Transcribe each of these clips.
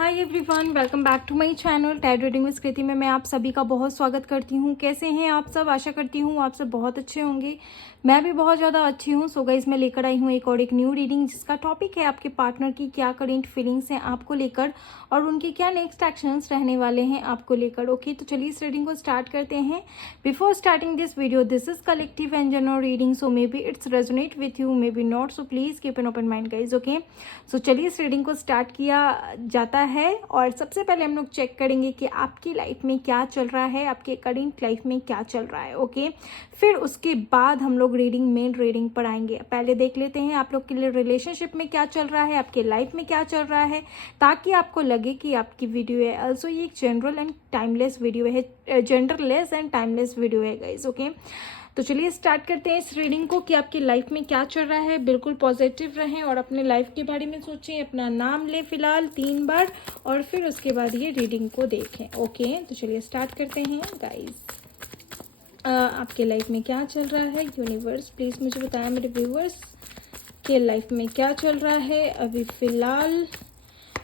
Hi everyone, welcome back to my channel tarot reading with Kriti में मैं आप सभी का बहुत स्वागत करती हूँ। कैसे हैं आप सब? आशा करती हूँ आप सब बहुत अच्छे होंगे। मैं भी बहुत ज़्यादा अच्छी हूँ। सो गाइस, मैं लेकर आई हूँ एक न्यू रीडिंग जिसका टॉपिक है आपके पार्टनर की क्या करेंट फीलिंग्स हैं आपको लेकर और उनके क्या नेक्स्ट एक्शंस रहने वाले हैं आपको लेकर। ओके, तो चलिए इस रीडिंग को स्टार्ट करते हैं। Before starting this video, this is collective and general reading, so may be it's resonate with you, may be not, so please keep an open mind guys. Okay, so चलिए इस reading को start किया जाता है और सबसे पहले हम लोग चेक करेंगे कि आपकी लाइफ में क्या चल रहा है, आपके करंट लाइफ में क्या चल रहा है। ओके, फिर उसके बाद हम लोग मेन रीडिंग पर आएंगे। पहले देख लेते हैं आप लोग के लिए रिलेशनशिप में क्या चल रहा है, आपके लाइफ में क्या चल रहा है, ताकि आपको लगे कि आपकी वीडियो है। ऑल्सो ये एक जनरल एंड टाइमलेस वीडियो है, जनरलेस एंड टाइमलेस वीडियो है गाइज। ओके, तो चलिए स्टार्ट करते हैं इस रीडिंग को कि आपकी लाइफ में क्या चल रहा है। बिल्कुल पॉजिटिव रहें और अपने लाइफ के बारे में सोचें, अपना नाम लें फिलहाल 3 बार और फिर उसके बाद ये रीडिंग को देखें। ओके, तो चलिए स्टार्ट करते हैं गाइज। आपके लाइफ में क्या चल रहा है यूनिवर्स, प्लीज मुझे बताएं मेरे व्यूवर्स के लाइफ में क्या चल रहा है अभी फिलहाल।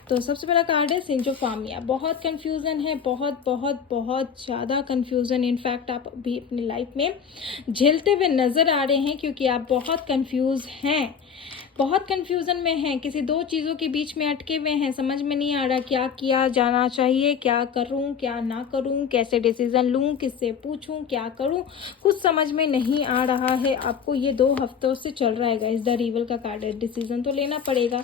तो सबसे पहला कार्ड है सेंज ऑफ फामिया। बहुत कंफ्यूजन है, बहुत बहुत बहुत ज़्यादा कंफ्यूजन। इनफैक्ट आप अभी अपनी लाइफ में झेलते हुए नज़र आ रहे हैं क्योंकि आप बहुत कंफ्यूज हैं, बहुत कंफ्यूजन में हैं, किसी 2 चीज़ों के बीच में अटके हुए हैं। समझ में नहीं आ रहा क्या किया जाना चाहिए, क्या करूं क्या ना करूं, कैसे डिसीजन लूं, किससे पूछूं, क्या करूं, कुछ समझ में नहीं आ रहा है आपको। ये 2 हफ्तों से चल रहा है गाइस। द रिवल का कार्ड है। डिसीजन तो लेना पड़ेगा,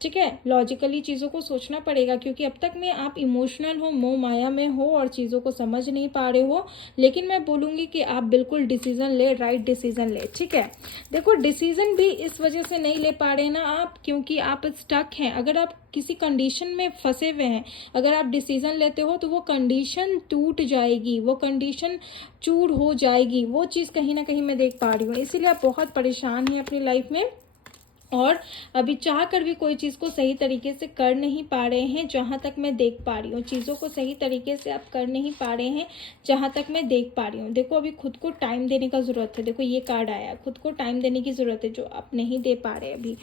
ठीक है, लॉजिकली चीज़ों को सोचना पड़ेगा क्योंकि अब तक में आप इमोशनल हो, मोह माया में हो और चीज़ों को समझ नहीं पा रहे हो। लेकिन मैं बोलूँगी कि आप बिल्कुल डिसीजन ले, राइट डिसीजन ले, ठीक है। देखो, डिसीजन भी इस वजह से नहीं ले पा रहे ना आप क्योंकि आप स्टक हैं। अगर आप किसी कंडीशन में फंसे हुए हैं, अगर आप डिसीजन लेते हो तो वो कंडीशन टूट जाएगी, वो कंडीशन चूर हो जाएगी। वो चीज़ कहीं ना कहीं मैं देख पा रही हूँ, इसीलिए आप बहुत परेशान हैं अपनी लाइफ में और अभी चाह कर भी कोई चीज़ को सही तरीके से कर नहीं पा रहे हैं। जहाँ तक मैं देख पा रही हूँ चीज़ों को सही तरीके से आप कर नहीं पा रहे हैं, जहाँ तक मैं देख पा रही हूँ। देखो, अभी खुद को टाइम देने का ज़रूरत है। देखो, ये कार्ड आया, खुद को टाइम देने की ज़रूरत है जो आप नहीं दे पा रहे अभी,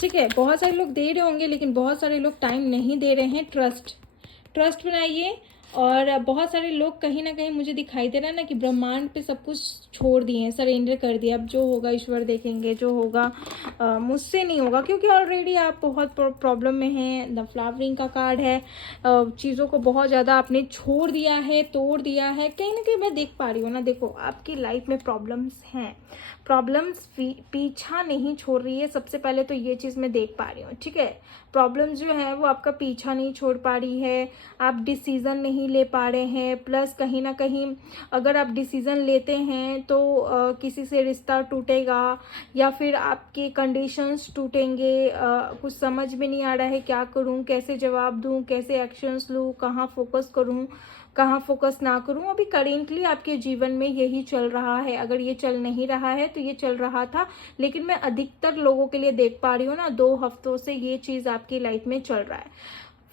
ठीक है। बहुत सारे लोग दे रहे होंगे लेकिन बहुत सारे लोग टाइम नहीं दे रहे हैं। ट्रस्ट बनाइए। और बहुत सारे लोग कहीं ना कहीं मुझे दिखाई दे रहा है ना कि ब्रह्मांड पे सब कुछ छोड़ दिए हैं, सरेंडर कर दिया। अब जो होगा ईश्वर देखेंगे, जो होगा मुझसे नहीं होगा क्योंकि ऑलरेडी आप बहुत प्रॉब्लम में हैं। द फ्लावरिंग का कार्ड है। चीज़ों को बहुत ज़्यादा आपने छोड़ दिया है, तोड़ दिया है। कहीं ना कहीं मैं देख पा रही हूँ ना, देखो आपकी लाइफ में प्रॉब्लम्स हैं, प्रॉब्लम्स पीछा नहीं छोड़ रही है। सबसे पहले तो ये चीज़ मैं देख पा रही हूँ, ठीक है। प्रॉब्लम्स जो है वो आपका पीछा नहीं छोड़ पा रही है, आप डिसीज़न नहीं ले पा रहे हैं। प्लस कहीं ना कहीं अगर आप डिसीज़न लेते हैं तो किसी से रिश्ता टूटेगा या फिर आपके कंडीशंस टूटेंगे। कुछ समझ में नहीं आ रहा है क्या करूं, कैसे जवाब दूं, कैसे एक्शंस लूं, कहाँ फोकस करूं, कहाँ फोकस ना करूं। अभी करेंटली आपके जीवन में यही चल रहा है। अगर ये चल नहीं रहा है तो ये चल रहा था, लेकिन मैं अधिकतर लोगों के लिए देख पा रही हूँ ना, 2 हफ्तों से ये चीज़ आपकी लाइफ में चल रहा है।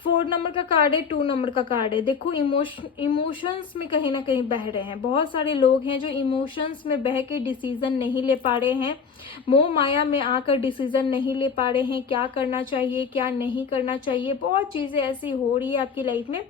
4 नंबर का कार्ड है, 2 नंबर का कार्ड है। देखो, इमोशंस में कहीं ना कहीं बह रहे हैं। बहुत सारे लोग हैं जो इमोशंस में बह के डिसीजन नहीं ले पा रहे हैं, मोह माया में आकर डिसीजन नहीं ले पा रहे हैं, क्या करना चाहिए क्या नहीं करना चाहिए। बहुत चीज़ें ऐसी हो रही है आपकी लाइफ में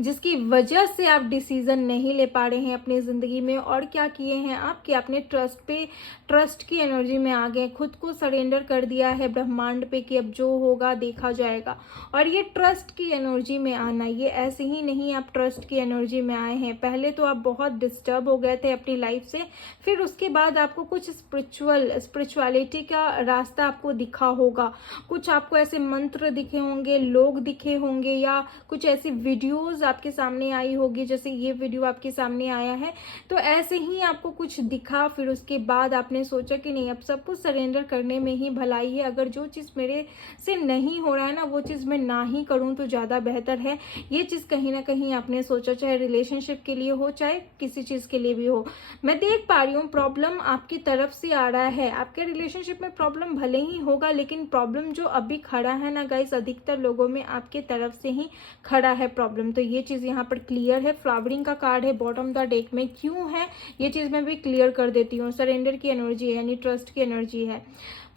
जिसकी वजह से आप डिसीजन नहीं ले पा रहे हैं अपनी ज़िंदगी में। और क्या किए हैं आप कि आपने ट्रस्ट की एनर्जी में आ गए, खुद को सरेंडर कर दिया है ब्रह्मांड पे कि अब जो होगा देखा जाएगा। और ये ट्रस्ट की एनर्जी में आना, ये ऐसे ही नहीं आप ट्रस्ट की एनर्जी में आए हैं। पहले तो आप बहुत डिस्टर्ब हो गए थे अपनी लाइफ से, फिर उसके बाद आपको कुछ स्पिरिचुअलिटी का रास्ता आपको दिखा होगा, कुछ आपको ऐसे मंत्र दिखे होंगे, लोग दिखे होंगे या कुछ ऐसी वीडियोस आपके सामने आई होगी, जैसे ये वीडियो आपके सामने आया है। तो ऐसे ही आपको कुछ दिखा, फिर उसके बाद आपने सोचा कि नहीं, अब सब कुछ सरेंडर करने में ही भलाई है। अगर जो चीज़ मेरे से नहीं हो रहा है ना, वो चीज़ मैं ना ही करूँ तो ज़्यादा बेहतर है। ये चीज़ कहीं ना कहीं आपने सोचा, चाहे रिलेशनशिप के लिए हो चाहे किसी चीज़ के लिए भी हो। मैं देख पा रही हूँ प्रॉब्लम आपकी तरफ से आ रहा है। आपके रिलेशनशिप में प्रॉब्लम भले ही होगा, लेकिन प्रॉब्लम जो अभी खड़ा है ना गाइस, अधिकतर लोगों में आपके तरफ से ही खड़ा है प्रॉब्लम। तो ये चीज़ यहाँ पर क्लियर है। फ्लावरिंग का कार्ड है बॉटम द डेक में, क्यों है ये चीज़ मैं भी क्लियर कर देती हूँ। सरेंडर की एनर्जी है, यानी ट्रस्ट की एनर्जी है।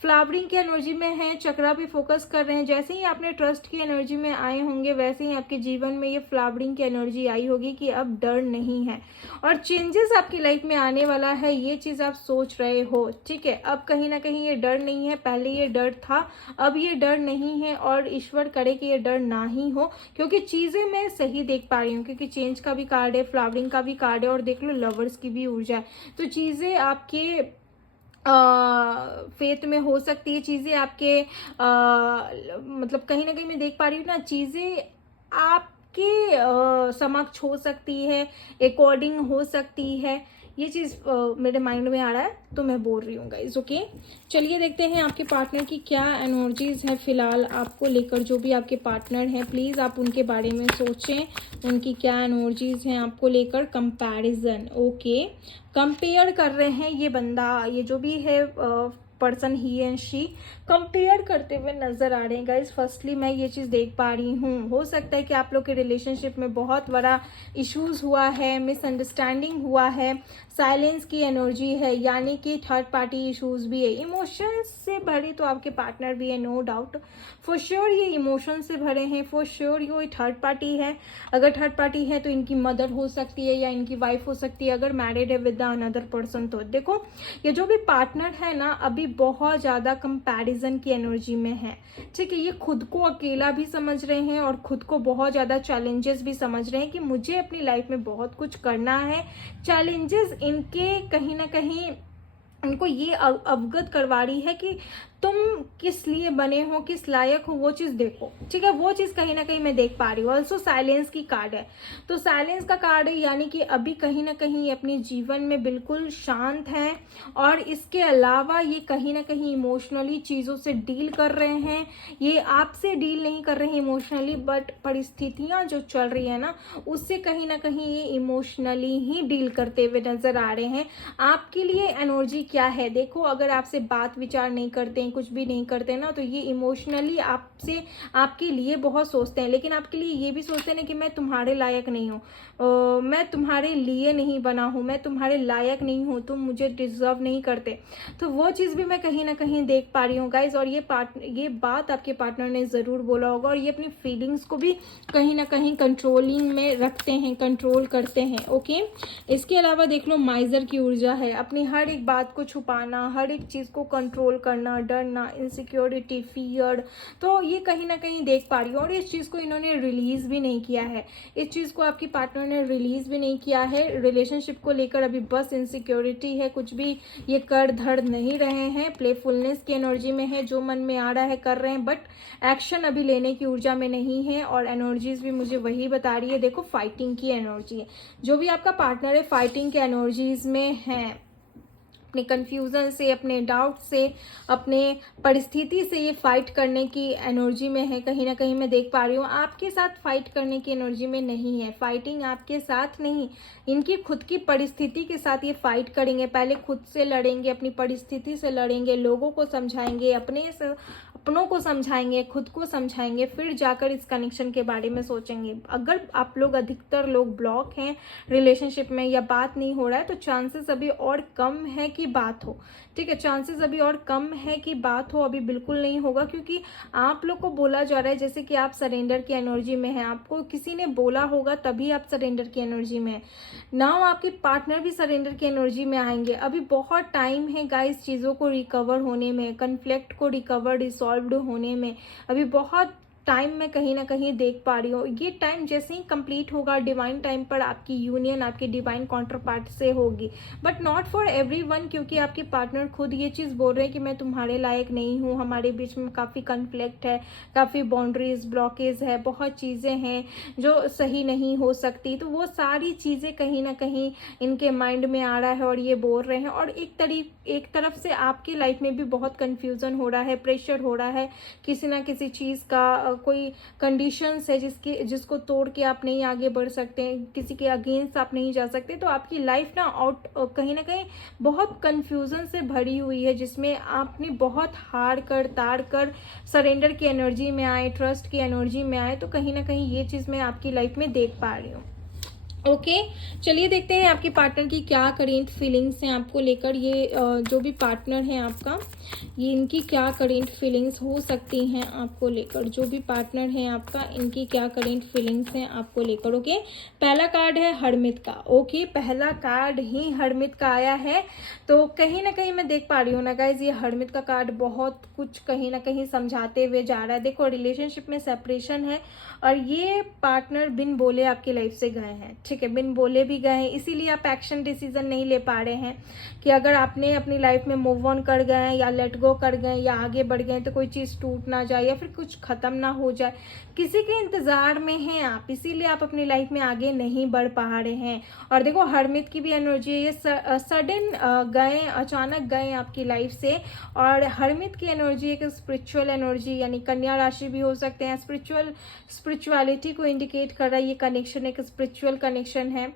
फ्लावरिंग की एनर्जी में हैं, चक्रा पे फोकस कर रहे हैं। जैसे ही आपने ट्रस्ट की एनर्जी में आए होंगे वैसे ही आपके जीवन में ये फ्लावरिंग की एनर्जी आई होगी कि अब डर नहीं है और चेंजेस आपकी लाइफ में आने वाला है, ये चीज़ आप सोच रहे हो। ठीक है, अब कहीं ना कहीं ये डर नहीं है, पहले ये डर था, अब ये डर नहीं है और ईश्वर करे कि ये डर ना ही हो, क्योंकि चीज़ें मैं सही देख पा रही हूँ, क्योंकि चेंज का भी कार्ड है, फ्लावरिंग का भी कार्ड है और देख लो लवर्स की भी ऊर्जा है। तो चीज़ें आपके फेथ में हो सकती है, चीज़ें आपके मतलब कहीं ना कहीं मैं देख पा रही हूँ ना, चीज़ें आपके समक्ष हो सकती है, अकॉर्डिंग हो सकती है। ये चीज़ मेरे माइंड में आ रहा है तो मैं बोल रही हूँ गाइज। ओके, चलिए देखते हैं आपके पार्टनर की क्या एनर्जीज है फिलहाल आपको लेकर। जो भी आपके पार्टनर हैं प्लीज़ आप उनके बारे में सोचें, उनकी क्या एनर्जीज हैं आपको लेकर। कंपैरिजन, ओके, कंपेयर कर रहे हैं ये बंदा, ये जो भी है person, he and she compare करते हुए नजर आ रहे हैं गाइज। फर्स्टली मैं ये चीज़ देख पा रही हूँ, हो सकता है कि आप लोग के रिलेशनशिप में बहुत बड़ा इश्यूज हुआ है, मिसअंडरस्टैंडिंग हुआ है, साइलेंस की एनर्जी है, यानी कि थर्ड पार्टी इश्यूज भी है, इमोशंस से भरे तो आपके पार्टनर भी है, नो डाउट। फॉर श्योर ये इमोशन से भरे हैं, फॉर श्योर ये थर्ड पार्टी है। अगर थर्ड पार्टी है तो इनकी मदर हो सकती है या इनकी वाइफ हो सकती है, अगर मैरिड है विद अनदर पर्सन। तो देखो ये जो भी पार्टनर है ना, अभी बहुत ज़्यादा कंपैरिजन की एनर्जी में है। ठीक है, ये खुद को अकेला भी समझ रहे हैं और खुद को बहुत ज़्यादा चैलेंजेस भी समझ रहे हैं कि मुझे अपनी लाइफ में बहुत कुछ करना है। चैलेंजेस इनके कहीं ना कहीं उनको ये अवगत करवा रही है कि तुम किस लिए बने हो, किस लायक हो, वो चीज़ देखो। ठीक है, वो चीज़ कहीं ना कहीं मैं देख पा रही हूँ। ऑल्सो साइलेंस की कार्ड है, तो साइलेंस का कार्ड है, यानी कि अभी कहीं ना कहीं ये अपने जीवन में बिल्कुल शांत है और इसके अलावा ये कहीं ना कहीं इमोशनली चीज़ों से डील कर रहे हैं। ये आपसे डील नहीं कर रहे हैं इमोशनली, बट परिस्थितियाँ जो चल रही है ना उससे कहीं ना कहीं ये इमोशनली ही डील करते हुए नजर आ रहे हैं। आपके लिए एनर्जी क्या है देखो, अगर आपसे बात विचार नहीं करते हैं, कुछ भी नहीं करते ना, तो ये इमोशनली आपसे, आपके लिए बहुत सोचते हैं, लेकिन आपके लिए ये भी सोचते हैं कि मैं तुम्हारे लायक नहीं हूँ, मैं तुम्हारे लिए नहीं बना हूँ, मैं तुम्हारे लायक नहीं हूँ, तुम मुझे डिजर्व नहीं करते। तो वो चीज़ भी मैं कहीं ना कहीं देख पा रही हूँ गाइज। और ये बात आपके पार्टनर ने ज़रूर बोला होगा और ये अपनी फीलिंग्स को भी कहीं ना कहीं कंट्रोलिंग में रखते हैं, कंट्रोल करते हैं। ओके, इसके अलावा देख लो माइजर की ऊर्जा है, अपनी हर एक बात को छुपाना, हर एक चीज़ को कंट्रोल करना, डरना, इनसिक्योरिटी, फियर। तो ये कहीं ना कहीं देख पा रही हूँ और इस चीज़ को इन्होंने रिलीज भी नहीं किया है, इस चीज़ को आपकी पार्टनर ने रिलीज भी नहीं किया है। रिलेशनशिप को लेकर अभी बस इनसिक्योरिटी है, कुछ भी ये कर धड़ नहीं रहे हैं, प्लेफुलनेस की एनर्जी में है, जो मन में आ रहा है कर रहे हैं, बट एक्शन अभी लेने की ऊर्जा में नहीं है। और एनर्जीज भी मुझे वही बता रही है, देखो फाइटिंग की एनर्जी है, जो भी आपका पार्टनर है फाइटिंग के एनर्जीज में है, अपने कंफ्यूजन से, अपने डाउट से, अपने परिस्थिति से ये फाइट करने की एनर्जी में है। कहीं ना कहीं मैं देख पा रही हूँ आपके साथ फाइट करने की एनर्जी में नहीं है, फाइटिंग आपके साथ नहीं, इनकी खुद की परिस्थिति के साथ ये फाइट करेंगे। पहले खुद से लड़ेंगे, अपनी परिस्थिति से लड़ेंगे, लोगों को समझाएंगे, अपनों को समझाएंगे, खुद को समझाएंगे, फिर जाकर इस कनेक्शन के बारे में सोचेंगे। अगर आप लोग, अधिकतर लोग ब्लॉक हैं रिलेशनशिप में या बात नहीं हो रहा है, तो चांसेस अभी और कम है कि बात हो। ठीक है, चांसेस अभी और कम है कि बात हो, अभी बिल्कुल नहीं होगा, क्योंकि आप लोग को बोला जा रहा है जैसे कि आप सरेंडर की एनर्जी में है, आपको किसी ने बोला होगा तभी आप सरेंडर की एनर्जी में है। नाउ आपके पार्टनर भी सरेंडर की एनर्जी में आएंगे। अभी बहुत टाइम है गाइस चीज़ों को रिकवर होने में, कन्फ्लिक्ट को रिकवर डिसॉल्व्ड होने में, अभी बहुत टाइम मैं कहीं ना कहीं देख पा रही हूँ। ये टाइम जैसे ही कंप्लीट होगा, डिवाइन टाइम पर आपकी यूनियन आपके डिवाइन काउंटर पार्ट से होगी, बट नॉट फॉर एवरीवन, क्योंकि आपके पार्टनर खुद ये चीज़ बोल रहे हैं कि मैं तुम्हारे लायक नहीं हूँ, हमारे बीच में काफ़ी कन्फ्लिक्ट है, काफ़ी बाउंड्रीज, ब्लॉकेज है, बहुत चीज़ें हैं जो सही नहीं हो सकती। तो वो सारी चीज़ें कहीं ना कहीं इनके माइंड में आ रहा है और ये बोल रहे हैं। और एक तरफ से आपकी लाइफ में भी बहुत कन्फ्यूज़न हो रहा है, प्रेशर हो रहा है, किसी ना किसी चीज़ का कोई कंडीशंस है जिसको तोड़ के आप नहीं आगे बढ़ सकते, किसी के अगेंस्ट आप नहीं जा सकते। तो आपकी लाइफ ना कहीं ना कहीं बहुत कंफ्यूजन से भरी हुई है, जिसमें आपने बहुत हार कर ताड़ कर सरेंडर की एनर्जी में आए, ट्रस्ट की एनर्जी में आए। तो कहीं ना कहीं ये चीज़ मैं आपकी लाइफ में देख पा रही हूँ। ओके चलिए देखते हैं आपके पार्टनर की क्या करेंट फीलिंग्स हैं आपको लेकर। ये जो भी पार्टनर है आपका, ये इनकी क्या करेंट फीलिंग्स हो सकती हैं आपको लेकर। जो भी पार्टनर है आपका, इनकी क्या करेंट फीलिंग्स हैं आपको लेकर। ओके पहला कार्ड है हरमित का। ओके पहला कार्ड ही हरमित का आया है, तो कहीं ना कहीं मैं देख पा रही हूँ ना गाइज, ये हरमित का कार्ड बहुत कुछ कहीं ना कहीं समझाते हुए जा रहा है। देखो रिलेशनशिप में सेपरेशन है और ये पार्टनर बिन बोले आपकी लाइफ से गए हैं, ठीक है, बिन बोले भी गए हैं, इसीलिए आप एक्शन डिसीजन नहीं ले पा रहे हैं कि अगर आपने अपनी लाइफ में मूव ऑन कर गए हैं या लेट गो कर गए या आगे बढ़ गए तो कोई चीज़ टूट ना जाए या फिर कुछ खत्म ना हो जाए, किसी के इंतजार में हैं आप, इसीलिए आप अपनी लाइफ में आगे नहीं बढ़ पा रहे हैं। और देखो हरमित की भी एनर्जी है, ये सडन गए, अचानक गए आपकी लाइफ से। और हरमित की एनर्जी एक स्पिरिचुअल एनर्जी, यानी कन्या राशि भी हो सकते हैं, स्पिरिचुअलिटी को इंडिकेट कर रहा है ये कनेक्शन, एक स्पिरिचुअल कनेक्शन है।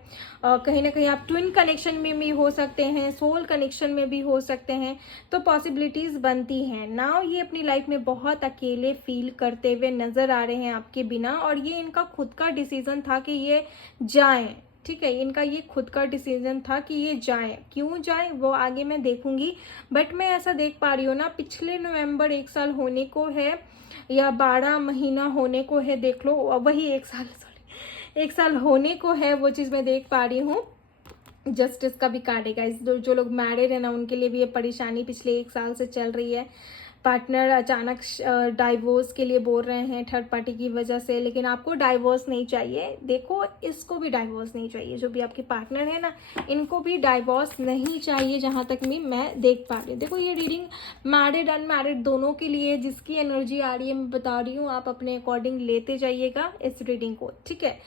कहीं ना कहीं आप ट्विन कनेक्शन में भी हो सकते हैं, सोल कनेक्शन में भी हो सकते हैं, तो पॉसिबिलिटीज बनती हैं। नाउ ये अपनी लाइफ में बहुत अकेले फील करते हुए नजर आ रहे हैं आपके बिना, और ये इनका खुद का डिसीजन था कि ये जाएं, ठीक है, इनका ये खुद का डिसीजन था कि ये जाएं। क्यों जाएं वो आगे मैं देखूंगी, बट मैं ऐसा देख पा रही हूँ ना, पिछले नवंबर 1 साल होने को है या 12 महीना होने को है, देख लो वही 1 साल, सॉरी 1 साल होने को है, वो चीज़ मैं देख पा रही हूँ। जस्टिस का भी कार्ड है गाइस, जो लोग मैरिड है ना उनके लिए भी ये परेशानी पिछले 1 साल से चल रही है। पार्टनर अचानक डाइवोर्स के लिए बोल रहे हैं थर्ड पार्टी की वजह से, लेकिन आपको डाइवोर्स नहीं चाहिए। देखो इसको भी डाइवोर्स नहीं चाहिए, जो भी आपके पार्टनर है ना इनको भी डाइवोर्स नहीं चाहिए, जहां तक मैं देख पा रही हूँ। देखो ये रीडिंग मैरिड अनमैरिड दोनों के लिए, जिसकी एनर्जी आ रही है मैं बता रही हूँ, आप अपने अकॉर्डिंग लेते जाइएगा इस रीडिंग को, ठीक है।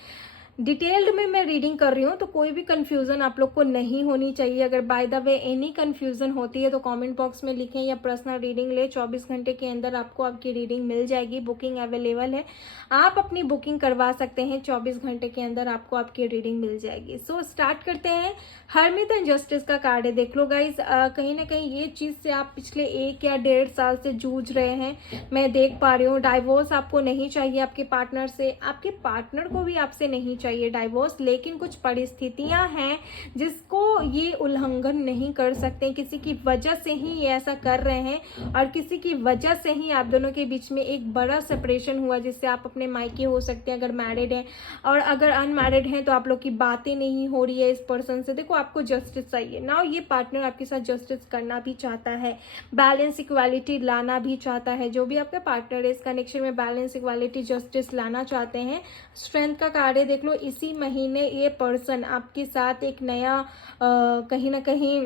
डिटेल्ड में मैं रीडिंग कर रही हूँ तो कोई भी कंफ्यूजन आप लोग को नहीं होनी चाहिए। अगर by the way any confusion होती है तो कमेंट बॉक्स में लिखें या पर्सनल रीडिंग ले, 24 घंटे के अंदर आपको आपकी रीडिंग मिल जाएगी, बुकिंग अवेलेबल है, आप अपनी बुकिंग करवा सकते हैं, 24 घंटे के अंदर आपको आपकी रीडिंग मिल जाएगी। सो स्टार्ट करते हैं। हरमित एंड जस्टिस का कार्ड है, देख लो गाइज, कहीं ना कहीं ये चीज से आप पिछले 1 या 1.5 साल से जूझ रहे हैं, मैं देख पा रही हूँ। डाइवोर्स आपको नहीं चाहिए आपके पार्टनर से, आपके पार्टनर को भी आपसे नहीं चाहिए डाइवोर्स, लेकिन कुछ परिस्थितियां हैं जिसको ये उल्लंघन नहीं कर सकते, किसी की वजह से ही ये ऐसा कर रहे हैं, और किसी की वजह से ही आप दोनों के बीच में एक बड़ा सेपरेशन हुआ, जिससे आप अपने मायके हो सकते हैं अगर मैरिड हैं, और अगर अनमैरिड हैं तो आप लोग की बातें नहीं हो रही है इस पर्सन से। देखो आपको जस्टिस चाहिए ना, ये पार्टनर आपके साथ जस्टिस करना भी चाहता है, बैलेंस इक्वालिटी लाना भी चाहता है। जो भी आपका पार्टनर है इस कनेक्शन में बैलेंस इक्वालिटी जस्टिस लाना चाहते हैं। स्ट्रेंथ का कार्ड है, देख लो इसी महीने ये पर्सन आपके साथ एक नया कहीं ना कहीं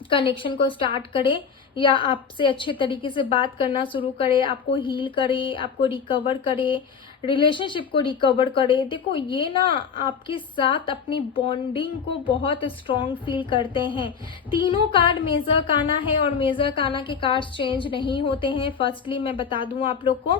कनेक्शन को स्टार्ट करे, या आपसे अच्छे तरीके से बात करना शुरू करे, आपको हील करे, आपको रिकवर करे, रिलेशनशिप को रिकवर करे। देखो ये ना आपके साथ अपनी बॉन्डिंग को बहुत स्ट्रॉन्ग फील करते हैं। तीनों कार्ड मेजर काना है, और मेजर काना के कार्ड्स चेंज नहीं होते हैं, फर्स्टली मैं बता दूं आप लोग को।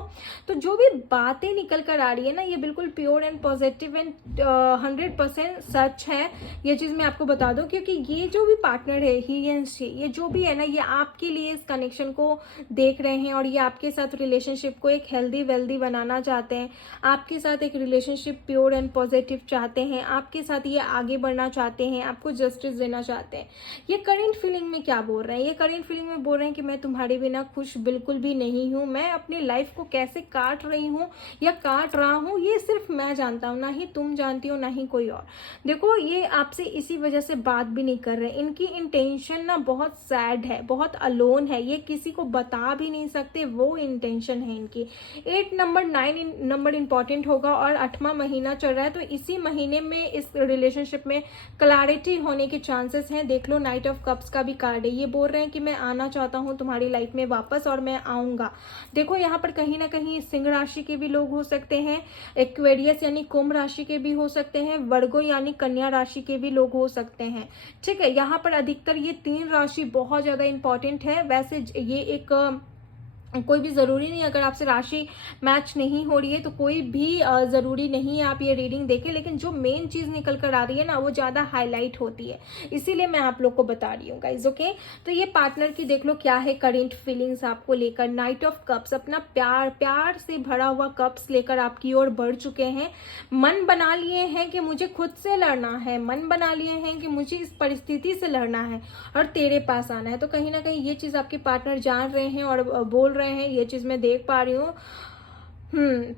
तो जो भी बातें निकल कर आ रही है ना, ये बिल्कुल प्योर एंड पॉजिटिव एंड 100% सच है, ये चीज़ मैं आपको बता दूं, क्योंकि ये जो भी पार्टनर है ही एंड शी, ये जो भी है ना, ये आपके लिए इस कनेक्शन को देख रहे हैं, और ये आपके साथ रिलेशनशिप को एक हेल्दी वेल्दी बनाना चाहते हैं, आपके साथ एक रिलेशनशिप प्योर एंड पॉजिटिव चाहते हैं, आपके साथ ये आगे बढ़ना चाहते हैं, आपको जस्टिस देना चाहते हैं। ये करेंट फीलिंग में क्या बोल रहे हैं, ये करेंट फीलिंग में बोल रहे हैं कि मैं तुम्हारे बिना खुश बिल्कुल भी नहीं हूँ, मैं अपनी लाइफ को कैसे काट रही हूँ या काट रहा हूँ ये सिर्फ मैं जानता हूँ, ना ही तुम जानती हो ना ही कोई और। देखो ये आपसे इसी वजह से बात भी नहीं कर रहे, इनकी इंटेंशन ना बहुत सैड है, बहुत अलोन है, ये किसी को बता भी नहीं सकते, वो इंटेंशन है इनकी। 8 नंबर 9 नंबर इंपॉर्टेंट होगा, और 8वां महीना चल रहा है, तो इसी महीने में इस रिलेशनशिप में क्लैरिटी होने के चांसेस हैं। देख लो नाइट ऑफ कप्स का भी कार्ड है, ये बोल रहे हैं कि मैं आना चाहता हूँ तुम्हारी लाइफ में वापस, और मैं आऊंगा। देखो यहाँ पर कहीं ना कहीं सिंह राशि के भी लोग हो सकते हैं, एक्वेरियस यानी कुंभ राशि के भी हो सकते हैं, वर्गो यानी कन्या राशि के भी लोग हो सकते हैं, ठीक है। यहाँ पर अधिकतर ये 3 राशि बहुत ज्यादा इंपॉर्टेंट है। वैसे ये एक कोई भी ज़रूरी नहीं, अगर आपसे राशि मैच नहीं हो रही है तो कोई भी ज़रूरी नहीं है आप ये रीडिंग देखें, लेकिन जो मेन चीज़ निकल कर आ रही है ना वो ज़्यादा हाईलाइट होती है, इसीलिए मैं आप लोग को बता रही हूँ गाइज। ओके, तो ये पार्टनर की देख लो क्या है करेंट फीलिंग्स आपको लेकर। नाइट ऑफ कप्स, अपना प्यार से भरा हुआ कप्स लेकर आपकी ओर बढ़ चुके हैं। मन बना लिए हैं कि मुझे खुद से लड़ना है, मन बना लिए हैं कि मुझे इस परिस्थिति से लड़ना है और तेरे पास आना है। तो कहीं ना कहीं ये चीज़ आपके पार्टनर जान रहे हैं और बोल रहे हैं, ये चीज मैं देख पा रही हूँ।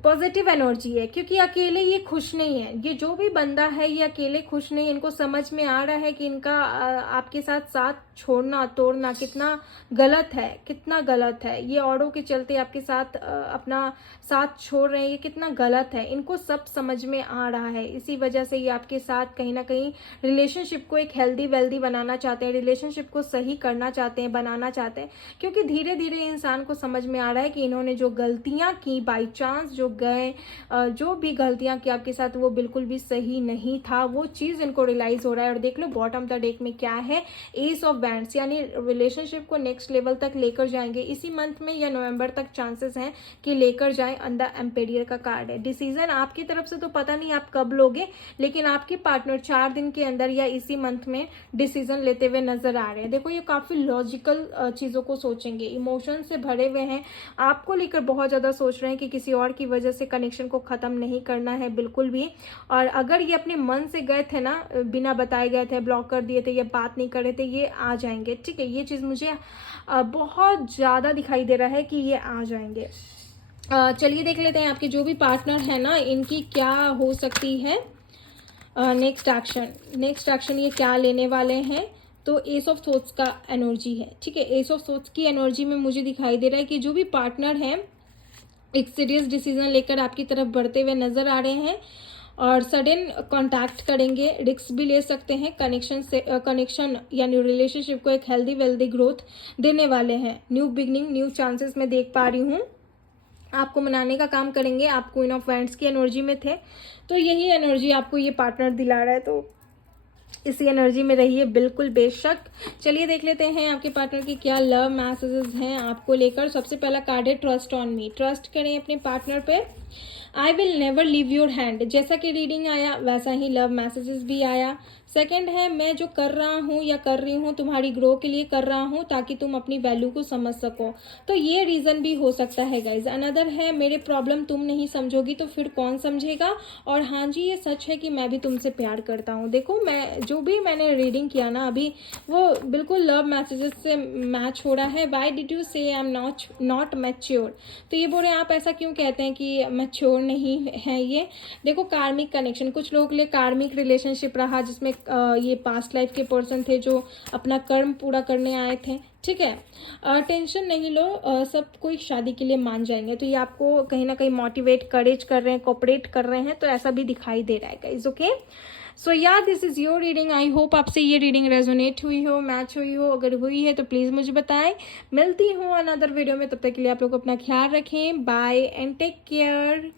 पॉजिटिव एनर्जी है, क्योंकि अकेले ये खुश नहीं है। ये जो भी बंदा है ये अकेले खुश नहीं है। इनको समझ में आ रहा है कि इनका आपके साथ साथ छोड़ना तोड़ना कितना गलत है, कितना गलत है। ये औरों के चलते आपके साथ अपना साथ छोड़ रहे हैं, ये कितना गलत है, इनको सब समझ में आ रहा है। इसी वजह से ये आपके साथ कहीं ना कहीं रिलेशनशिप को एक हेल्दी वेल्दी बनाना चाहते हैं, रिलेशनशिप को सही करना चाहते हैं, बनाना चाहते हैं, क्योंकि धीरे धीरे इंसान को समझ में आ रहा है कि इन्होंने जो गलतियां की, बाई चांस जो गए, जो भी गलतियां की आपके साथ, वो बिल्कुल भी सही नहीं था। वो चीज इनको रियलाइज हो रहा है। और देख लो बॉटम द डेक में क्या है, एस ऑफ बैंड्स, यानी रिलेशनशिप को नेक्स्ट लेवल तक लेकर जाएंगे इसी मंथ में या नवंबर तक चांसेस हैं कि लेकर जाएं। अंदर एम्पेरियर का कार्ड है। डिसीजन आपकी तरफ से तो पता नहीं आप कब लोगे, लेकिन आपके पार्टनर 4 दिन के अंदर या इसी मंथ में डिसीजन लेते हुए नजर आ रहे हैं। देखो ये काफी लॉजिकल चीजों को सोचेंगे, इमोशन से भरे हुए हैं, आपको लेकर बहुत ज्यादा सोच रहे हैं कि किसी और की वजह से कनेक्शन को खत्म नहीं करना है बिल्कुल भी। और अगर ये अपने मन से गए थे ना, बिना बताए गए थे, ब्लॉक कर दिए थे या बात नहीं कर रहे थे, ये आ जाएंगे। ठीक है, ये चीज मुझे बहुत ज्यादा दिखाई दे रहा है कि ये आ जाएंगे। चलिए देख लेते हैं आपके जो भी पार्टनर है ना, इनकी क्या हो सकती है नेक्स्ट एक्शन ये क्या लेने वाले हैं। तो एस ऑफ थॉट्स का एनर्जी है। ठीक है, एस ऑफ थॉट्स की एनर्जी में मुझे दिखाई दे रहा है कि जो भी पार्टनर है एक सीरियस डिसीजन लेकर आपकी तरफ बढ़ते हुए नजर आ रहे हैं और सडन कांटेक्ट करेंगे, रिस्क भी ले सकते हैं। कनेक्शन यानी रिलेशनशिप को एक हेल्दी वेल्दी ग्रोथ देने वाले हैं। न्यू बिगनिंग, न्यू चांसेस मैं देख पा रही हूँ। आपको मनाने का काम करेंगे। आप क्वीन ऑफ वांड्स की एनर्जी में थे, तो यही एनर्जी आपको ये पार्टनर दिला रहा है, तो इसी एनर्जी में रहिए बिल्कुल बेशक। चलिए देख लेते हैं आपके पार्टनर की क्या लव मैसेजेस हैं आपको लेकर। सबसे पहला कार्ड है ट्रस्ट ऑन मी। ट्रस्ट करें अपने पार्टनर पे। I will never leave your hand. जैसा कि रीडिंग आया वैसा ही लव मैसेजेस भी आया। सेकंड है मैं जो कर रहा हूँ या कर रही हूँ तुम्हारी ग्रो के लिए कर रहा हूँ ताकि तुम अपनी वैल्यू को समझ सको, तो ये रीजन भी हो सकता है गाइज। अनदर है मेरे प्रॉब्लम तुम नहीं समझोगी तो फिर कौन समझेगा। और हाँ जी ये सच है कि मैं भी तुमसे प्यार करता हूँ। देखो मैं जो भी मैंने रीडिंग किया ना अभी, वो बिल्कुल लव मैसेजेस से मैच हो रहा है। वाई डिड यू से आई एम नॉट मैच्योर। तो ये बोल रहे हैं आप ऐसा क्यों कहते हैं कि मैच्योर नहीं है। ये देखो कार्मिक कनेक्शन, कुछ लोगों के लिए कार्मिक रिलेशनशिप रहा जिसमें ये पास्ट लाइफ के पर्सन थे जो अपना कर्म पूरा करने आए थे। ठीक है, टेंशन नहीं लो, सब कोई शादी के लिए मान जाएंगे। तो ये आपको कहीं ना कहीं मोटिवेट करेज कर रहे हैं, कोऑपरेट कर रहे हैं, तो ऐसा भी दिखाई दे रहा है गाइस। ओके, सो या this is your reading. I hope आपसे ये रीडिंग रेजोनेट हुई हो, मैच हुई हो। अगर हुई है तो प्लीज मुझे बताएं। मिलती हूँ अनदर वीडियो में, तब तक के लिए आप लोग अपना ख्याल रखें। Bye and take care.